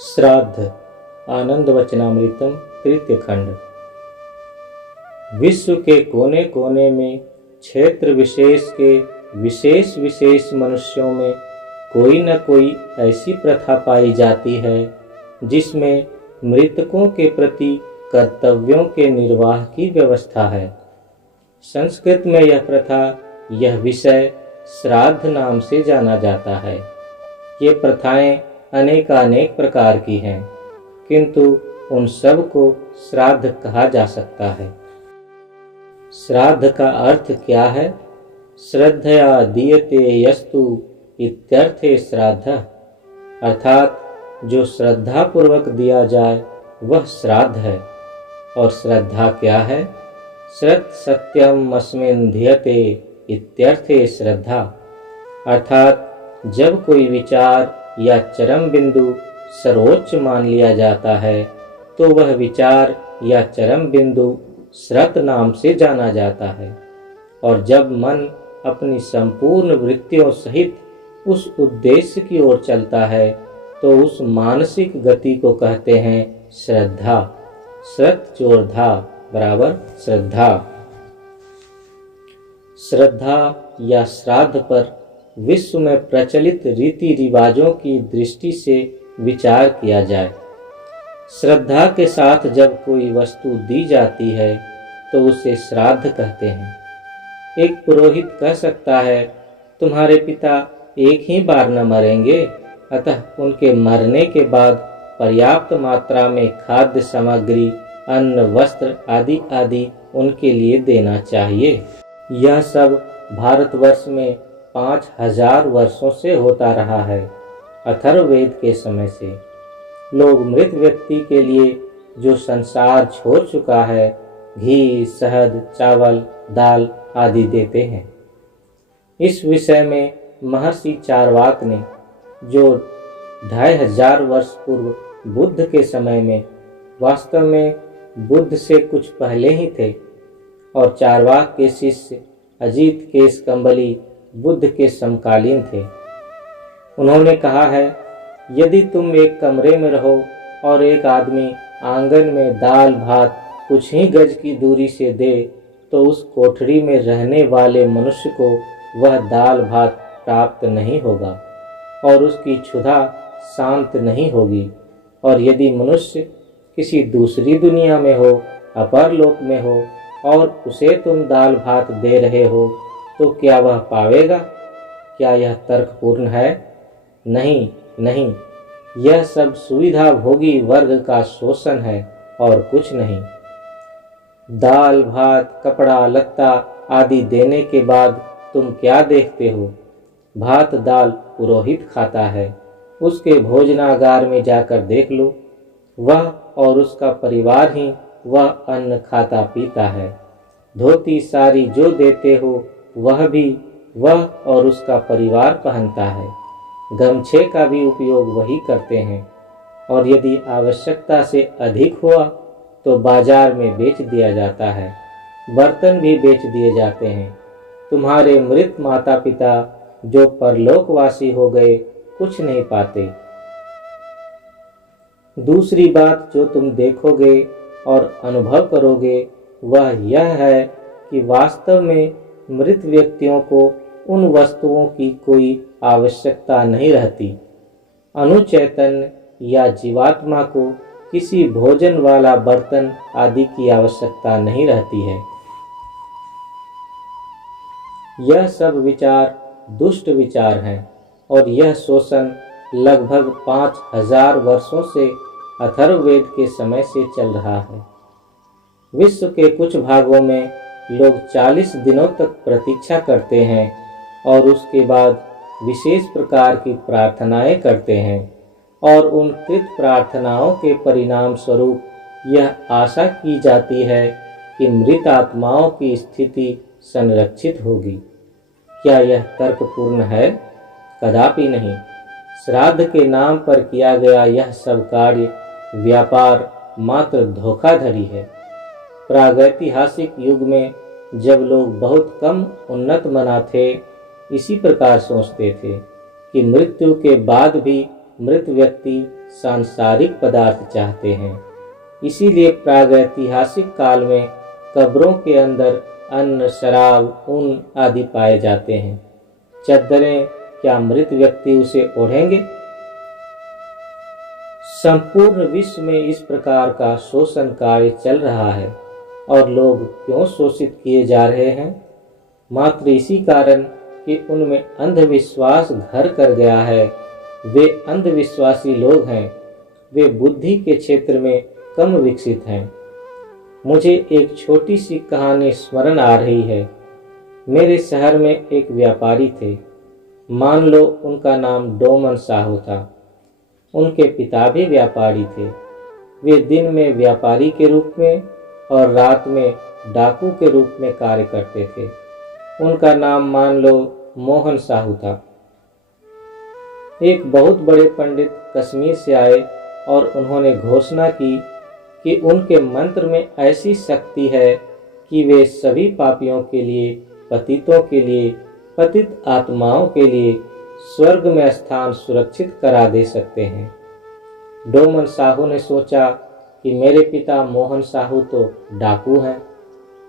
श्राद्ध आनंद वचनामृतम तृतीय खंड। विश्व के कोने कोने में क्षेत्र विशेष के विशेष विशेष मनुष्यों में कोई न कोई ऐसी प्रथा पाई जाती है जिसमें मृतकों के प्रति कर्तव्यों के निर्वाह की व्यवस्था है। संस्कृत में यह प्रथा, यह विषय श्राद्ध नाम से जाना जाता है। ये प्रथाएं अनेकानेक प्रकार की हैं, किंतु उन सब को श्राद्ध कहा जा सकता है। श्राद्ध का अर्थ क्या है? श्रद्धया दीयते यस्तु इत्यर्थे श्राद्ध, अर्थात जो श्रद्धा पूर्वक दिया जाए वह श्राद्ध है। और श्रद्धा क्या है? श्रद्ध सत्यम अस्मिन् धियते इत्यर्थे श्रद्धा, अर्थात जब कोई विचार या चरम बिंदु सर्वोच्च मान लिया जाता है तो वह विचार या चरम बिंदु श्रत नाम से जाना जाता है। और जब मन अपनी संपूर्ण वृत्तियों सहित उस उद्देश्य की ओर चलता है तो उस मानसिक गति को कहते हैं श्रद्धा। श्रत चोर्धा बराबर श्रद्धा। श्रद्धा या श्राद्ध पर विश्व में प्रचलित रीति रिवाजों की दृष्टि से विचार किया जाए। श्रद्धा के साथ जब कोई वस्तु दी जाती है तो उसे श्राद्ध कहते हैं। एक पुरोहित कह सकता है, तुम्हारे पिता एक ही बार न मरेंगे, अतः उनके मरने के बाद पर्याप्त मात्रा में खाद्य सामग्री, अन्न, वस्त्र आदि आदि उनके लिए देना चाहिए। यह सब भारतवर्ष में 5000 वर्षों से होता रहा है। अथर्ववेद के समय से लोग मृत व्यक्ति के लिए जो संसार छोड़ चुका है, घी, शहद, चावल, दाल आदि देते हैं। इस विषय में महर्षि चार्वाक ने, जो 2500 वर्ष पूर्व बुद्ध के समय में, वास्तव में बुद्ध से कुछ पहले ही थे, और चार्वाक के शिष्य अजीत केशकम्बली बुद्ध के समकालीन थे। उन्होंने कहा है, यदि तुम एक कमरे में रहो और एक आदमी आंगन में दाल भात कुछ ही गज की दूरी से दे, तो उस कोठरी में रहने वाले मनुष्य को वह दाल भात प्राप्त नहीं होगा और उसकी क्षुधा शांत नहीं होगी। और यदि मनुष्य किसी दूसरी दुनिया में हो, अपरलोक में हो, और उसे तुम दाल भात दे रहे हो, तो क्या वह पावेगा? क्या यह तर्कपूर्ण है? नहीं नहीं, यह सब सुविधा भोगी वर्ग का शोषण है और कुछ नहीं। दाल भात, कपड़ा लत्ता आदि देने के बाद तुम क्या देखते हो? भात दाल पुरोहित खाता है, उसके भोजनागार में जाकर देख लो, वह और उसका परिवार ही वह अन्न खाता पीता है। धोती साड़ी जो देते हो वह भी वह और उसका परिवार पहनता है। गमछे का भी उपयोग वही करते हैं, और यदि आवश्यकता से अधिक हुआ तो बाजार में बेच दिया जाता है। बर्तन भी बेच दिए जाते हैं। तुम्हारे मृत माता पिता जो परलोकवासी हो गए कुछ नहीं पाते। दूसरी बात जो तुम देखोगे और अनुभव करोगे वह यह है कि वास्तव में मृत व्यक्तियों को उन वस्तुओं की कोई आवश्यकता नहीं रहती। अनुचैतन्य या जीवात्मा को किसी भोजन वाला बर्तन आदि की आवश्यकता नहीं रहती है। यह सब विचार दुष्ट विचार हैं, और यह शोषण लगभग 5000 वर्षों से अथर्ववेद के समय से चल रहा है। विश्व के कुछ भागों में लोग 40 दिनों तक प्रतीक्षा करते हैं और उसके बाद विशेष प्रकार की प्रार्थनाएं करते हैं, और उन कृत प्रार्थनाओं के परिणाम स्वरूप यह आशा की जाती है कि मृत आत्माओं की स्थिति संरक्षित होगी। क्या यह तर्कपूर्ण है? कदापि नहीं। श्राद्ध के नाम पर किया गया यह सब कार्य व्यापार मात्र धोखाधड़ी है। प्रागैतिहासिक युग में जब लोग बहुत कम उन्नत मना थे, इसी प्रकार सोचते थे कि मृत्यु के बाद भी मृत व्यक्ति सांसारिक पदार्थ चाहते हैं। इसीलिए प्रागैतिहासिक काल में कब्रों के अंदर अन्न, शराब, ऊन आदि पाए जाते हैं। चद्दरें, क्या मृत व्यक्ति उसे ओढ़ेंगे? संपूर्ण विश्व में इस प्रकार का शोषण कार्य चल रहा है और लोग क्यों शोषित किए जा रहे हैं? मात्र इसी कारण कि उनमें अंधविश्वास घर कर गया है। वे अंधविश्वासी लोग हैं, वे बुद्धि के क्षेत्र में कम विकसित हैं। मुझे एक छोटी सी कहानी स्मरण आ रही है। मेरे शहर में एक व्यापारी थे। मान लो उनका नाम डोमन साहू था। उनके पिता भी व्यापारी थे। वे दिन में व्यापारी के रूप में और रात में डाकू के रूप में कार्य करते थे। उनका नाम मान लो मोहन साहू था। एक बहुत बड़े पंडित कश्मीर से आए और उन्होंने घोषणा की कि उनके मंत्र में ऐसी शक्ति है कि वे सभी पापियों के लिए, पतितों के लिए, पतित आत्माओं के लिए स्वर्ग में स्थान सुरक्षित करा दे सकते हैं। डोमन साहू ने सोचा कि मेरे पिता मोहन साहू तो डाकू हैं।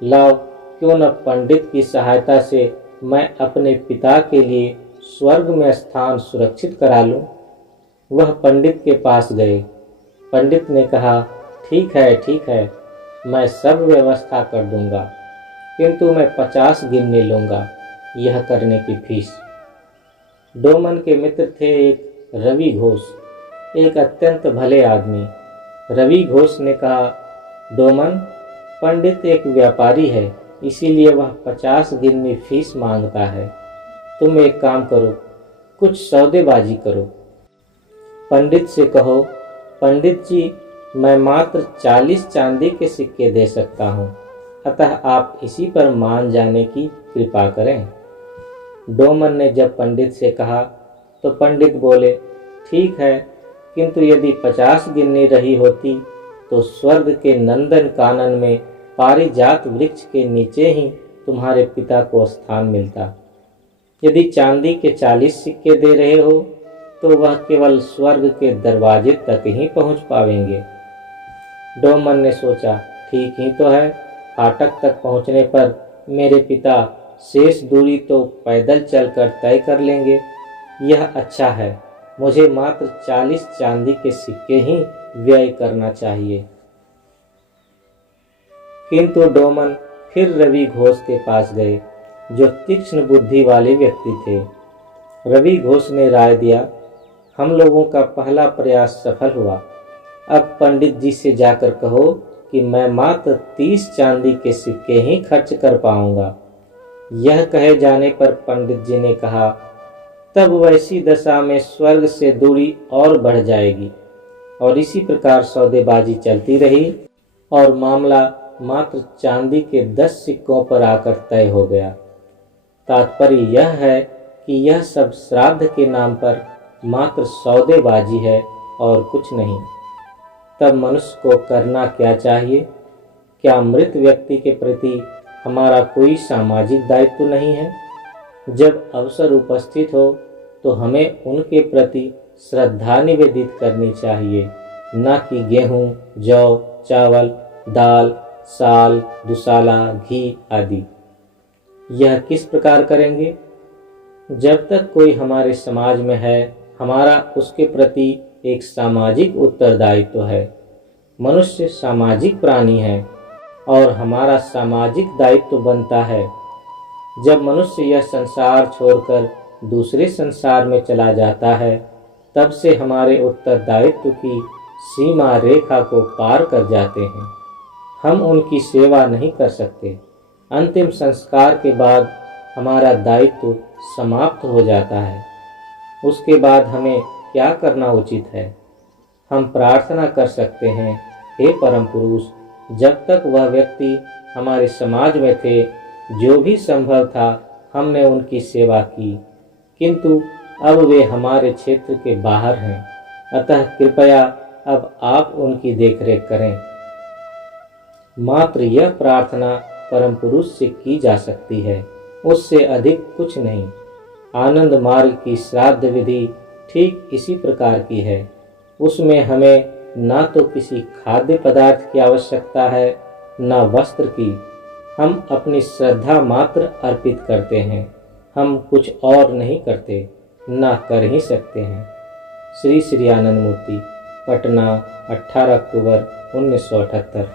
लाओ, क्यों न पंडित की सहायता से मैं अपने पिता के लिए स्वर्ग में स्थान सुरक्षित करा लूं। वह पंडित के पास गए। पंडित ने कहा, ठीक है, मैं सब व्यवस्था कर दूंगा, किंतु मैं 50 गिन्नी लूंगा यह करने की फीस। डोमन के मित्र थे एक रवि घोष, एक अत्यंत भले आदमी। रवि घोष ने कहा, डोमन, पंडित एक व्यापारी है, इसीलिए वह 50 गिन्नी फीस मांगता है। तुम एक काम करो, कुछ सौदेबाजी करो। पंडित से कहो, पंडित जी, मैं मात्र 40 चांदी के सिक्के दे सकता हूँ, अतः आप इसी पर मान जाने की कृपा करें। डोमन ने जब पंडित से कहा तो पंडित बोले, ठीक है, किंतु यदि 50 गिन्नी रही होती तो स्वर्ग के नंदन कानन में पारिजात वृक्ष के नीचे ही तुम्हारे पिता को स्थान मिलता। यदि चांदी के 40 सिक्के दे रहे हो तो वह केवल स्वर्ग के दरवाजे तक ही पहुंच पावेंगे। डोमन ने सोचा, ठीक ही तो है, फाटक तक पहुंचने पर मेरे पिता शेष दूरी तो पैदल चलकर तय कर लेंगे। यह अच्छा है, मुझे मात्र 40 चांदी के सिक्के ही व्यय करना चाहिए। किंतु डोमन फिर रवि घोष के पास गए, जो तीक्ष्ण बुद्धि वाले व्यक्ति थे। रवि घोष ने राय दिया, हम लोगों का पहला प्रयास सफल हुआ। अब पंडित जी से जाकर कहो कि मैं मात्र 30 चांदी के सिक्के ही खर्च कर पाऊंगा। यह कहे जाने पर पंडित जी ने कहा, तब वैसी दशा में स्वर्ग से दूरी और बढ़ जाएगी। और इसी प्रकार सौदेबाजी चलती रही और मामला मात्र चांदी के 10 सिक्कों पर आकर तय हो गया। तात्पर्य यह है कि यह सब श्राद्ध के नाम पर मात्र सौदेबाजी है और कुछ नहीं। तब मनुष्य को करना क्या चाहिए? क्या मृत व्यक्ति के प्रति हमारा कोई सामाजिक दायित्व नहीं है? जब अवसर उपस्थित हो तो हमें उनके प्रति श्रद्धा निवेदित करनी चाहिए, न कि गेहूं, जौ, चावल, दाल, साल, दुसाला, घी आदि। यह किस प्रकार करेंगे? जब तक कोई हमारे समाज में है, हमारा उसके प्रति एक सामाजिक उत्तरदायित्व है। मनुष्य सामाजिक प्राणी है और हमारा सामाजिक दायित्व बनता है। जब मनुष्य यह संसार छोड़कर दूसरे संसार में चला जाता है, तब से हमारे उत्तरदायित्व की सीमा रेखा को पार कर जाते हैं। हम उनकी सेवा नहीं कर सकते। अंतिम संस्कार के बाद हमारा दायित्व समाप्त हो जाता है। उसके बाद हमें क्या करना उचित है? हम प्रार्थना कर सकते हैं, हे परम पुरुष, जब तक वह व्यक्ति हमारे समाज में थे, जो भी संभव था हमने उनकी सेवा की, किंतु अब वे हमारे क्षेत्र के बाहर हैं, अतः कृपया अब आप उनकी देखरेख करें। मात्र यह प्रार्थना परम पुरुष से की जा सकती है, उससे अधिक कुछ नहीं। आनंद मार्ग की श्राद्ध विधि ठीक इसी प्रकार की है। उसमें हमें ना तो किसी खाद्य पदार्थ की आवश्यकता है, न वस्त्र की। हम अपनी श्रद्धा मात्र अर्पित करते हैं। हम कुछ और नहीं करते, ना कर ही सकते हैं। श्री श्री आनंद मूर्ति, पटना, 18 अक्टूबर 1978।